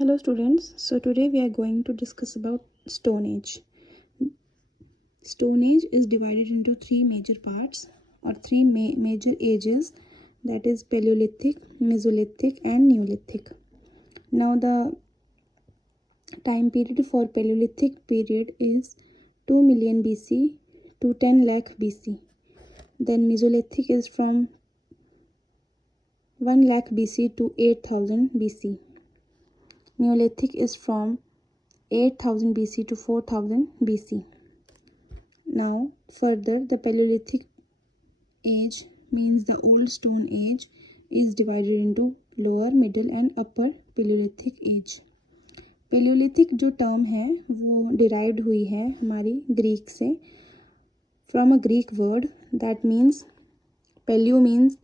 Hello students, so today we are going to discuss about Stone Age. Stone Age is divided into three major parts or three major ages, that is Paleolithic, Mesolithic and Neolithic. Now the time period for Paleolithic period is 2 million BC to 10 lakh BC. Then Mesolithic is from 1 lakh BC to 8000 BC. Neolithic is from 8000 BC to 4000 BC. Now further, the Paleolithic age means the old stone age is divided into lower, middle and upper Paleolithic age. Paleolithic जो term है वो derived हुई है हमारी Greek से, from a Greek word that means paleo means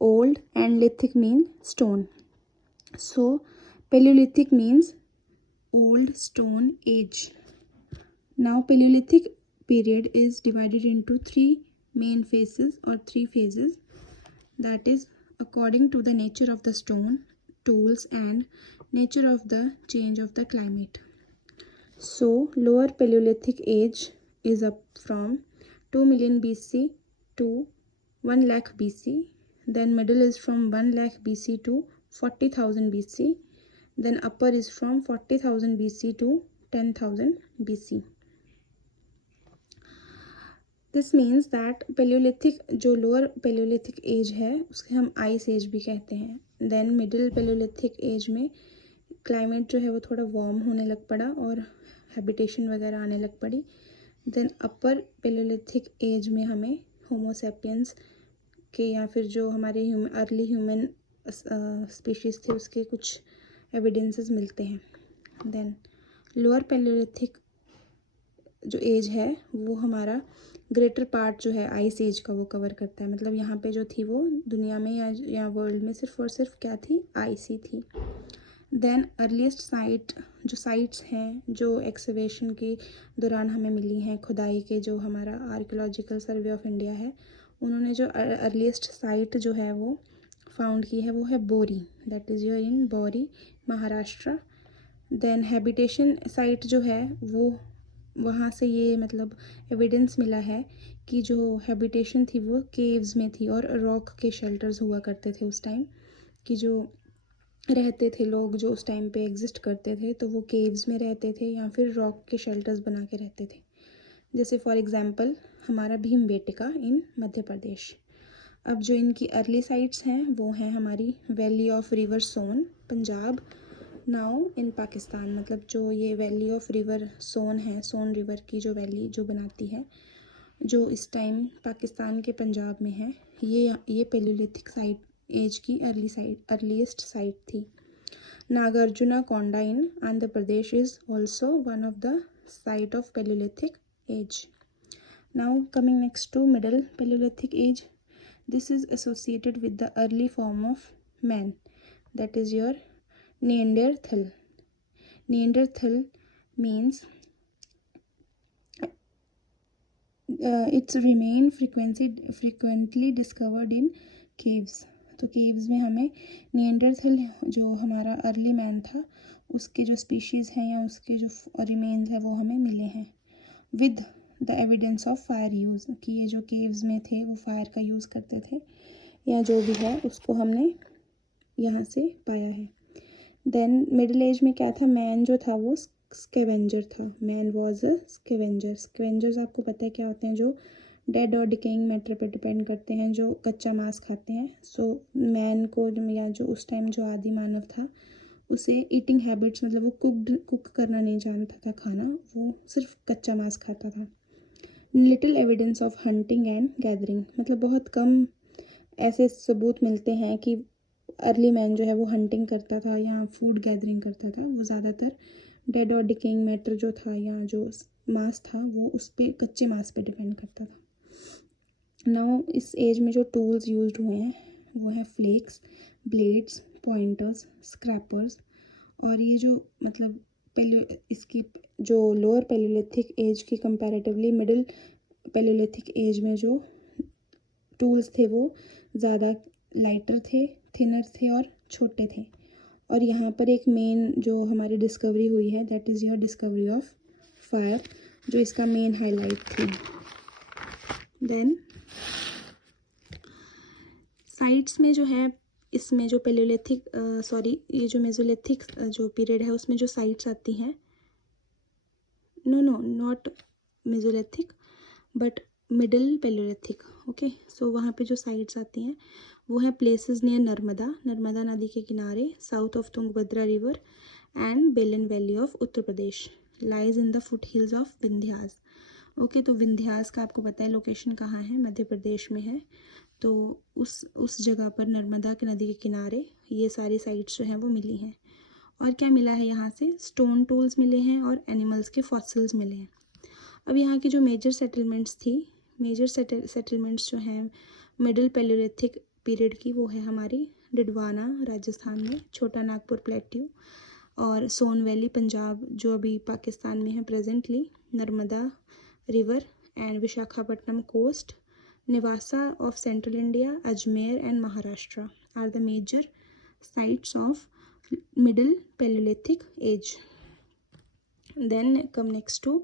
old and lithic mean stone. So Paleolithic means old stone age. Now Paleolithic period is divided into three main phases or three phases, that is according to the nature of the stone, tools and nature of the change of the climate. So lower Paleolithic age is up from 2 million BC to 1 lakh BC. Then middle is from 1 lakh BC to 40,000 BC. Then upper is from 40,000 BC to 10,000 BC. This means that Paleolithic जो lower Paleolithic age है उसके हम ice age भी कहते हैं. Then middle Paleolithic age में climate जो है वो थोड़ा वार्म होने लग पड़ा और हैबिटेशन वगैरह आने लग पड़ी. देन अपर पेलियोलिथिक एज में हमें होमोसेपियंस के या फिर जो हमारे अर्ली ह्यूमन स्पीशीज़ थे उसके कुछ एविडेंसेस मिलते हैं. देन लोअर पेलियोलिथिक जो एज है वो हमारा ग्रेटर पार्ट जो है आइस एज का वो कवर करता है. मतलब यहाँ पे जो थी वो दुनिया में या वर्ल्ड में सिर्फ और सिर्फ क्या थी, आइस ही थी. देन अर्लीस्ट साइट्स हैं जो एक्सकवेशन के दौरान हमें मिली हैं, खुदाई के जो हमारा आर्कियोलॉजिकल सर्वे ऑफ इंडिया है उन्होंने जो अर्लीस्ट साइट जो है वो फाउंड की है वो है बोरी, दैट इज़ योर इन बोरी महाराष्ट्र. देन हैबिटेशन साइट जो है वो वहाँ से ये मतलब एविडेंस मिला है कि जो हैबिटेशन थी वो केव्स में थी और रॉक के शेल्टर्स हुआ करते थे उस टाइम, कि जो रहते थे लोग जो उस टाइम पे एग्जिस्ट करते थे तो वो केव्स में रहते थे या फिर रॉक के शेल्टर्स बना के रहते थे. जैसे फॉर एग्जांपल हमारा भीमबेटका इन मध्य प्रदेश. अब जो इनकी अर्ली साइट्स हैं वो हैं हमारी valley of river Son Punjab, now in Pakistan. मतलब जो ये वैली ऑफ रिवर सोन है, सोन रिवर की जो वैली जो बनाती है जो इस टाइम पाकिस्तान के पंजाब में है, ये पेलियोलिथिक साइट एज की अर्लीस्ट साइट थी. Nagarjunakonda in Andhra Pradesh is also one of the site of palaeolithic age. Now coming next to middle palaeolithic age. This is associated with the early form of man, that is your Neanderthal. Neanderthal means its remain frequently discovered in caves. तो caves में हमें Neanderthal जो हमारा early man था उसके जो species हैं या उसके जो रिमेन्स हैं वो हमें मिले हैं, with the evidence of fire use, कि ये जो caves में थे वो फायर का यूज़ करते थे या जो भी है उसको हमने यहाँ से पाया है. देन मिडिल एज में क्या था, मैन जो था वो स्केवेंजर था. Man was a scavenger. Scavengers आपको पता है क्या होते हैं, जो डेड और डिकेइंग मैटर पर डिपेंड करते हैं, जो कच्चा मांस खाते हैं. सो मैन को या जो उस टाइम जो आदि मानव था उसे ईटिंग हैबिट्स, मतलब वो कुक करना नहीं जानता था खाना, वो सिर्फ कच्चा मांस खाता था. Little evidence of hunting and gathering, मतलब बहुत कम ऐसे सबूत मिलते हैं कि अर्ली मैन जो है वो हंटिंग करता था या फूड गैदरिंग करता था. वो ज़्यादातर डेड और डिकेइंग मैटर जो था या जो मांस था वो उस पर कच्चे मांस पे डिपेंड करता था. नाउ इस एज में जो टूल्स यूज्ड हुए हैं वो है फ्लेक्स, ब्लेड्स, पॉइंटर्स, स्क्रैपर्स. और ये जो मतलब इसकी जो लोअर पेलियोलिथिक एज की कंपैरेटिवली मिडिल पेलियोलिथिक एज में जो टूल्स थे वो ज़्यादा लाइटर थे, थिनर थे और छोटे थे. और यहाँ पर एक मेन जो हमारी डिस्कवरी हुई है, that is your discovery of fire, जो इसका मेन हाईलाइट थी। देन साइट्स में जो है, इसमें जो पेलियोलिथिक ये जो मेसोलिथिक जो पीरियड है उसमें जो साइट्स आती हैं, no not mesolithic but middle palaeolithic, okay. So वहाँ पे जो साइट्स आती हैं वो है प्लेसेस नियर नर्मदा नदी के किनारे, south of Tungabhadra river and Belan valley of Uttar Pradesh, lies in the foothills of Vindhyas, okay. तो विंध्यास का आपको पता है लोकेशन कहाँ है, मध्य प्रदेश में है। तो उस जगह पर नर्मदा के नदी के किनारे ये सारी साइट्स जो हैं वो मिली हैं। और क्या मिला है यहाँ से, स्टोन टूल्स मिले हैं और एनिमल्स के फॉसिल्स मिले हैं। अब यहाँ की जो मेजर सेटलमेंट्स थी, मेजर सेटलमेंट्स जो हैं मिडिल पेलियोलिथिक पीरियड की, वो है हमारी डिडवाना राजस्थान में, छोटा नागपुर प्लेट्यू, और सोन वैली पंजाब जो अभी पाकिस्तान में है presently, Narmada river and Visakhapatnam coast, Nevasa of Central India, Ajmer and Maharashtra are the major sites of Middle Paleolithic age. Then come next to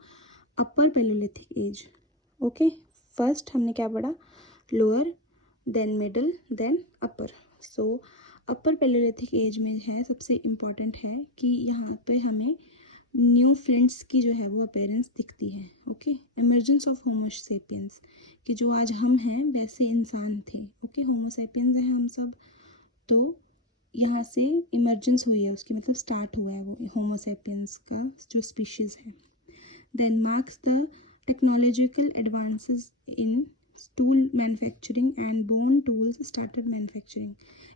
Upper Paleolithic age. Okay, first हमने क्या पढ़ा, lower, then middle, then upper. So Upper Paleolithic age में है, सबसे important है कि यहाँ पे हमें न्यू फ्लिंट्स की जो है वो अपेयरेंस दिखती है, okay. Emergence of homo sapiens, कि जो आज हम हैं वैसे इंसान थे, ओके। होमो सेपियंस हैं हम सब, तो यहाँ से इमर्जेंस हुई है उसकी, मतलब स्टार्ट हुआ है वो होमो सेपियंस का जो स्पीशीज़ है। Then marks the technological advances in tool manufacturing and bone tools started manufacturing.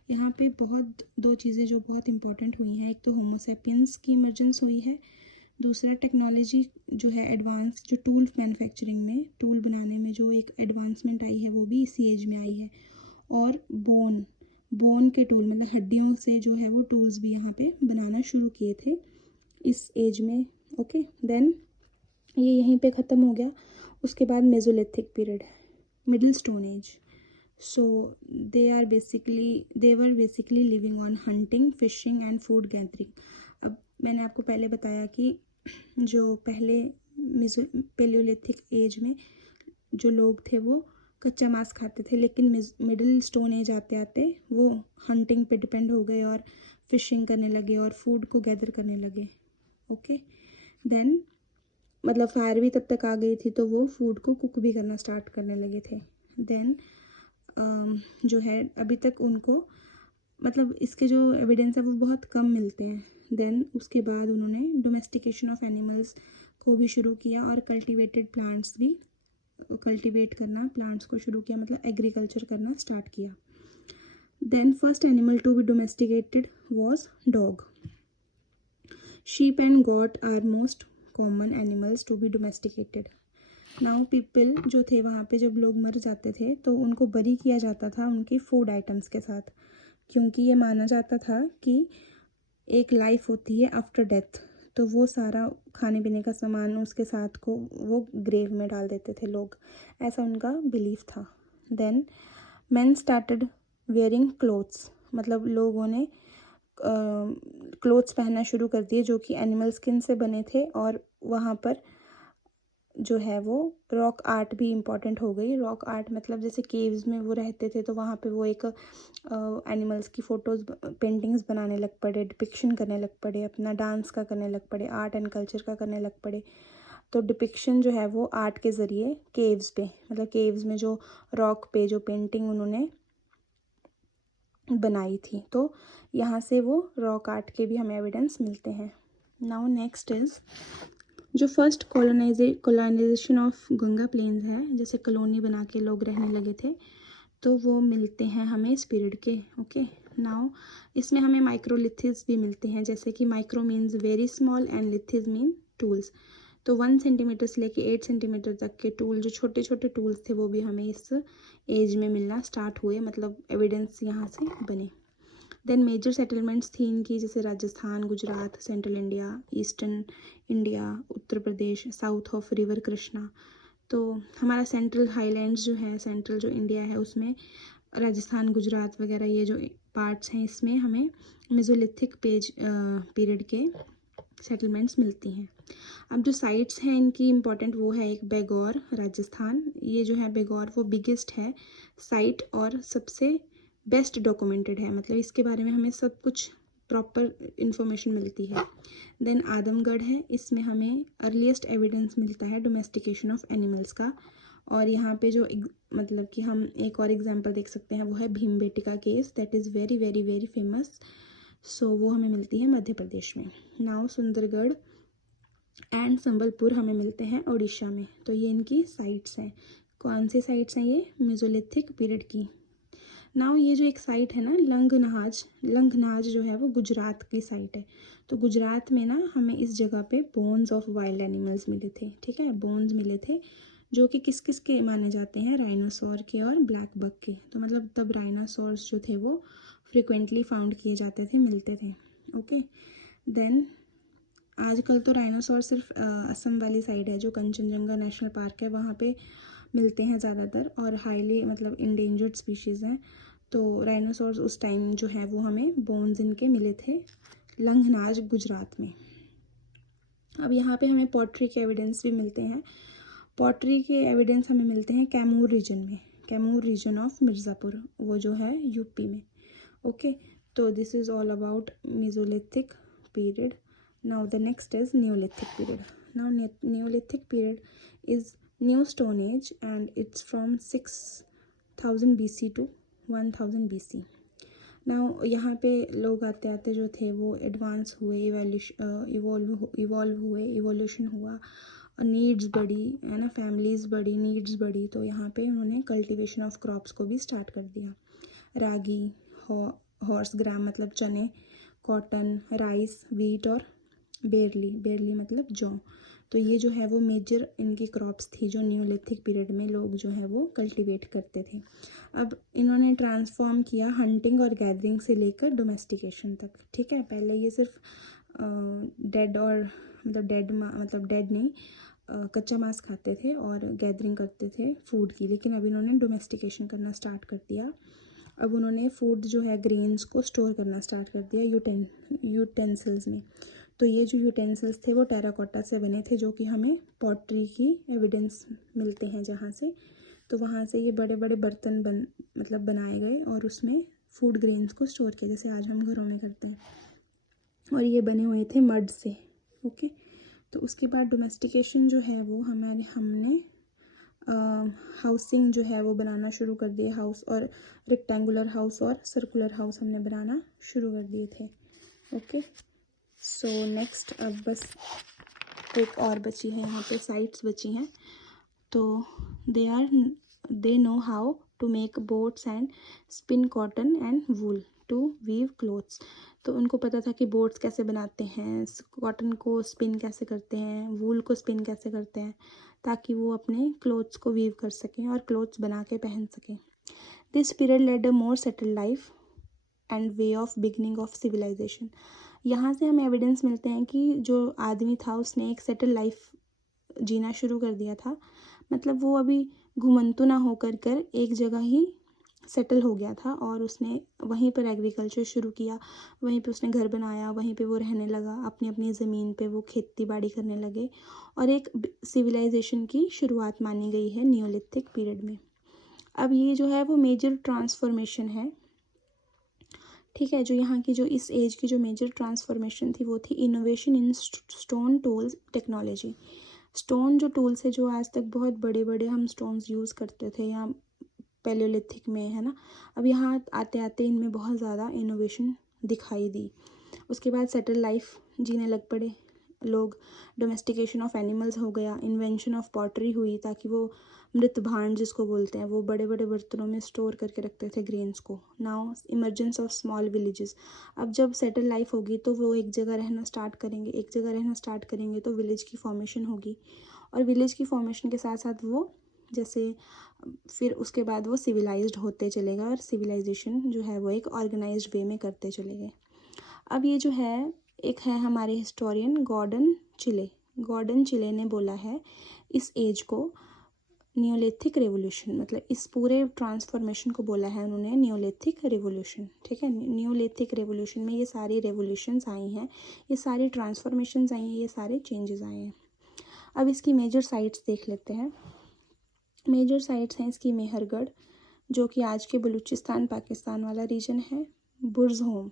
यहाँ पे दो चीज़ें जो बहुत इंपॉर्टेंट हुई हैं, एक तो होमो सेपियंस की इमर्जेंस हुई है, दूसरा टेक्नोलॉजी जो है एडवांस, जो टूल मैन्युफैक्चरिंग में, टूल बनाने में जो एक एडवांसमेंट आई है वो भी इसी एज में आई है। और बोन के टूल, मतलब हड्डियों से जो है वो टूल्स भी यहाँ पे बनाना शुरू किए थे इस एज में, ओके। देन ये यहीं पे ख़त्म हो गया। उसके बाद Mesolithic period, middle stone age. So they were basically living on hunting, fishing and food gathering. अब मैंने आपको पहले बताया कि जो पहले पेलियोलिथिक एज में जो लोग थे वो कच्चा मांस खाते थे, लेकिन मिडिल स्टोन एज आते आते वो हंटिंग पे डिपेंड हो गए और फिशिंग करने लगे और फूड को गैदर करने लगे, ओके। देन मतलब फायर भी तब तक आ गई थी तो वो फूड को कुक भी करना स्टार्ट करने लगे थे। देन जो है अभी तक उनको, मतलब इसके जो एविडेंस है वो बहुत कम मिलते हैं। देन उसके बाद उन्होंने डोमेस्टिकेशन ऑफ एनिमल्स को भी शुरू किया और कल्टिवेटेड प्लांट्स भी कल्टिवेट करना, प्लांट्स को शुरू किया, मतलब एग्रीकल्चर करना स्टार्ट किया। Then first animal to be domesticated was dog. Sheep and goat are most common animals to be domesticated. Now people जो थे वहाँ पे, जब लोग मर जाते थे तो उनको बरी किया जाता था उनकी फूड आइटम्स के साथ, क्योंकि ये माना जाता था कि एक लाइफ होती है आफ्टर डेथ, तो वो सारा खाने पीने का सामान उसके साथ को वो ग्रेव में डाल देते थे लोग, ऐसा उनका बिलीफ था। Then man started wearing clothes, मतलब लोगों ने क्लोथ्स पहनना शुरू कर दिए जो कि एनिमल स्किन से बने थे। और वहाँ पर जो है वो रॉक आर्ट भी इम्पॉर्टेंट हो गई। रॉक आर्ट मतलब जैसे केव्स में वो रहते थे तो वहाँ पे वो एक एनिमल्स की फ़ोटोज़ पेंटिंग्स बनाने लग पड़े, डिपिक्शन करने लग पड़े, अपना डांस का करने लग पड़े, आर्ट एंड कल्चर का करने लग पड़े। तो डिपिक्शन जो है वो आर्ट के ज़रिए केव्स पे, मतलब केव्स में जो रॉक पे जो पेंटिंग उन्होंने बनाई थी, तो यहाँ से वो रॉक आर्ट के भी हमें एविडेंस मिलते हैं। नाउ नेक्स्ट इज़ जो first colonization of Ganga plains है, जैसे कॉलोनी बना के लोग रहने लगे थे, तो वो मिलते हैं हमें इस पीरियड के, ओके। नाउ इसमें हमें माइक्रोलिथिस भी मिलते हैं, जैसे कि micro means very small and lithos mean tools. तो 1 सेंटीमीटर से लेके 8 सेंटीमीटर तक के टूल, जो छोटे छोटे टूल्स थे, वो भी हमें इस एज में मिलना स्टार्ट हुए, मतलब एविडेंस यहाँ से बने। देन मेजर सेटलमेंट्स थी इनकी, जैसे Rajasthan, Gujarat, central India, eastern India, Uttar Pradesh, south of river Krishna. तो हमारा सेंट्रल हाईलैंड्स जो है, सेंट्रल जो इंडिया है उसमें राजस्थान, गुजरात वगैरह ये जो पार्ट्स हैं इसमें हमें मेसोलिथिक पीरियड के सेटलमेंट्स मिलती हैं। अब जो साइट्स हैं इनकी इम्पॉर्टेंट वो है एक बेगौर राजस्थान, ये जो है बेगौर वो बिगेस्ट है साइट और सबसे बेस्ट डॉक्यूमेंटेड है, मतलब इसके बारे में हमें सब कुछ प्रॉपर इंफॉर्मेशन मिलती है। देन आदमगढ़ है, इसमें हमें अर्लीस्ट एविडेंस मिलता है डोमेस्टिकेशन ऑफ एनिमल्स का। और यहाँ पे जो मतलब कि हम एक और एग्जांपल देख सकते हैं वो है Bhimbetka caves, that is very very very famous. So वो हमें मिलती है मध्य प्रदेश में। नाउ सुंदरगढ़ एंड संबलपुर हमें मिलते हैं उड़ीसा में। तो ये इनकी साइट्स हैं। कौन सी साइट्स हैं ये? मेसोलिथिक पीरियड की। नाउ ये जो एक साइट है ना लंगनाज जो है वो गुजरात की साइट है। तो गुजरात में ना हमें इस जगह पे बोन्स ऑफ वाइल्ड एनिमल्स मिले थे, ठीक है, बोन्स मिले थे जो कि किस किस के माने जाते हैं, राइनोसोर के और ब्लैक बक के। तो मतलब तब राइनोसोर्स जो थे वो फ्रिक्वेंटली फाउंड किए जाते थे, मिलते थे। ओके, देन आजकल तो राइनोसोर सिर्फ असम वाली साइड है, जो कंचनजंगा नेशनल पार्क है वहाँ पे मिलते हैं ज़्यादातर, और हाईली मतलब इंडेंजर्ड स्पीशीज़ हैं। तो राइनोसोर्स उस टाइम जो है वो हमें बोन्स इनके मिले थे लंगनाज गुजरात में। अब यहाँ पे हमें पॉटरी के एविडेंस भी मिलते हैं। पॉटरी के एविडेंस हमें मिलते हैं कैमूर रीजन में, कैमूर रीजन ऑफ मिर्ज़ापुर, वो जो है यूपी में। ओके, तो this is all about Mesolithic period. Now the next is Neolithic period. Now Neolithic period is New Stone Age and it's from 6000 BC to 1000 BC. Now यहाँ पे लोग आते आते जो थे वो एडवांस हुए, इवॉल्व हुए, इवोल्यूशन हुआ, नीड्स बढ़ी है ना, फैमिलीज़ बढ़ी, नीड्स बढ़ी। तो यहाँ पे उन्होंने कल्टीवेशन ऑफ क्रॉप्स को भी स्टार्ट कर दिया। रागी, हॉर्स ग्राम मतलब चने, कॉटन, राइस, वीट और बेरली मतलब जौ। तो ये जो है वो मेजर इनकी क्रॉप्स थी जो न्यूलिथिक पीरियड में लोग जो है वो कल्टीवेट करते थे। अब इन्होंने ट्रांसफॉर्म किया हंटिंग और गैदरिंग से लेकर डोमेस्टिकेशन तक, ठीक है। पहले ये सिर्फ डेड और मतलब डेड नहीं, कच्चा मांस खाते थे और गैदरिंग करते थे फूड की, लेकिन अब इन्होंने डोमेस्टिकेशन करना स्टार्ट कर दिया। अब उन्होंने फूड जो है ग्रेन्स को स्टोर करना स्टार्ट कर दिया यूटेंसिल्स में। तो ये जो यूटेंसिल्स थे वो टेराकोटा से बने थे, जो कि हमें पॉटरी की एविडेंस मिलते हैं जहाँ से। तो वहाँ से ये बड़े बड़े बर्तन बनाए गए और उसमें फूड ग्रेन्स को स्टोर किया, जैसे आज हम घरों में करते हैं। और ये बने हुए थे मड से। ओके, तो उसके बाद डोमेस्टिकेशन जो है वो हमने हाउसिंग जो है वो बनाना शुरू कर दिए, हाउस और रेक्टेंगुलर हाउस और सर्कुलर हाउस हमने बनाना शुरू कर दिए थे। ओके, सो नेक्स्ट अब बस एक और बची है, यहाँ पे साइट्स बची हैं। तो they know how to make boats and spin cotton and wool to weave clothes. तो उनको पता था कि बोट्स कैसे बनाते हैं, कॉटन को स्पिन कैसे करते हैं, वूल को स्पिन कैसे करते हैं, ताकि वो अपने क्लोथ्स को वीव कर सकें और क्लोथ्स बना के पहन सकें। This period led a more settled life and way of beginning of civilization. यहाँ से हमें एविडेंस मिलते हैं कि जो आदमी था उसने एक सेटल लाइफ जीना शुरू कर दिया था, मतलब वो अभी घुमंतु ना होकर एक जगह ही सेटल हो गया था और उसने वहीं पर एग्रीकल्चर शुरू किया, वहीं पे उसने घर बनाया, वहीं पे वो रहने लगा, अपनी अपनी ज़मीन पे वो खेती बाड़ी करने लगे और एक सिविलाइजेशन की शुरुआत मानी गई है नियोलिथिक पीरियड में। अब ये जो है वो मेजर ट्रांसफॉर्मेशन है, ठीक है। जो यहाँ की जो इस एज की जो मेजर ट्रांसफॉर्मेशन थी वो थी innovation in stone tools technology. Stone जो टूल्स है, जो आज तक बहुत बड़े बड़े हम स्टोन्स यूज़ करते थे यहाँ पैलियोलिथिक में, है ना, अब यहाँ आते आते इनमें बहुत ज़्यादा इनोवेशन दिखाई दी। उसके बाद सेटल लाइफ जीने लग पड़े लोग, डोमेस्टिकेशन ऑफ एनिमल्स हो गया, इन्वेंशन ऑफ पॉटरी हुई, ताकि वो मृत भांड जिसको बोलते हैं वो बड़े बड़े बर्तनों में स्टोर करके रखते थे ग्रेन्स को। Now emergence of small villages. अब जब सेटल लाइफ होगी तो वो एक जगह रहना स्टार्ट करेंगे तो विलेज की फॉर्मेशन होगी, और विलेज की फॉर्मेशन के साथ साथ वो जैसे फिर उसके बाद वो सिविलाइज्ड होते चलेगा और सिविलाइजेशन जो है वो एक ऑर्गेनाइज्ड वे में करते चले गए। अब ये जो है एक है हमारे हिस्टोरियन गॉर्डन चिले ने बोला है इस एज को न्योलिथिक रेवोल्यूशन, मतलब इस पूरे ट्रांसफॉर्मेशन को बोला है उन्होंने न्योलिथिक रेवोल्यूशन। ठीक है, न्योलिथिक रेवोल्यूशन में ये सारी रेवोल्यूशंस आई हैं, ये सारी ट्रांसफॉर्मेशंस आई हैं, ये सारे चेंजेस आए हैं। अब इसकी मेजर साइट्स देख लेते हैं। मेजर साइट्स हैं इसकी मेहरगढ़, जो कि आज के बलूचिस्तान पाकिस्तान वाला रीजन है। बुर्ज़होम,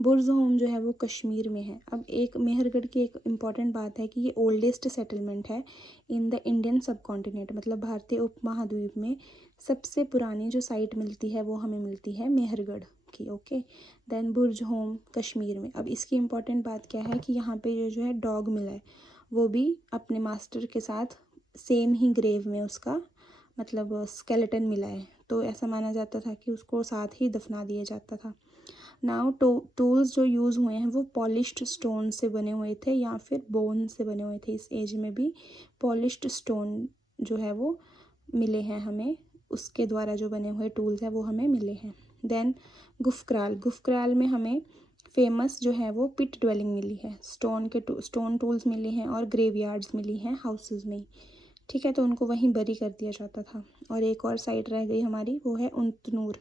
बुर्ज़होम जो है वो कश्मीर में है। अब एक मेहरगढ़ की एक इम्पॉर्टेंट बात है कि ये ओल्डेस्ट सेटलमेंट है इन द इंडियन सब कॉन्टिनेंट, मतलब भारतीय उपमहाद्वीप में सबसे पुरानी जो साइट मिलती है वो हमें मिलती है मेहरगढ़ की। ओके, देन बुर्ज़होम कश्मीर में। अब इसकी इम्पॉर्टेंट बात क्या है कि यहाँ पे जो है डॉग मिला है, वो भी अपने मास्टर के साथ सेम ही ग्रेव में उसका मतलब स्केलेटन मिला है, तो ऐसा माना जाता था कि उसको साथ ही दफना दिया जाता था। नाउ टूल्स जो यूज़ हुए हैं वो पॉलिश्ड स्टोन से बने हुए थे या फिर बोन से बने हुए थे। इस एज में भी पॉलिश्ड स्टोन जो है वो मिले हैं हमें, उसके द्वारा जो बने हुए टूल्स हैं वो हमें मिले हैं। देन गुफक्राल, गुफक्राल में हमें फेमस जो है वो पिट ड्वेलिंग मिली है, स्टोन टूल्स मिले हैं और ग्रेवयार्ड्स मिली हैं हाउसेस में। ठीक है, तो उनको वहीं बरी कर दिया जाता था। और एक और साइट रह गई हमारी, वो है उतनूर,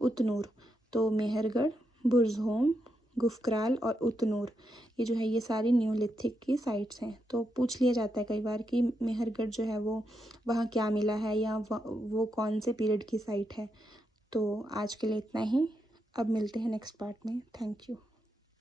उतनूर। तो मेहरगढ़, बुर्ज़होम, गुफक्राल और उतनूर, ये जो है ये सारी न्योलिथिक की साइट्स हैं। तो पूछ लिया जाता है कई बार कि मेहरगढ़ जो है वो वहाँ क्या मिला है या वो कौन से पीरियड की साइट है। तो आज के लिए इतना ही, अब मिलते हैं नेक्स्ट पार्ट में। Thank you.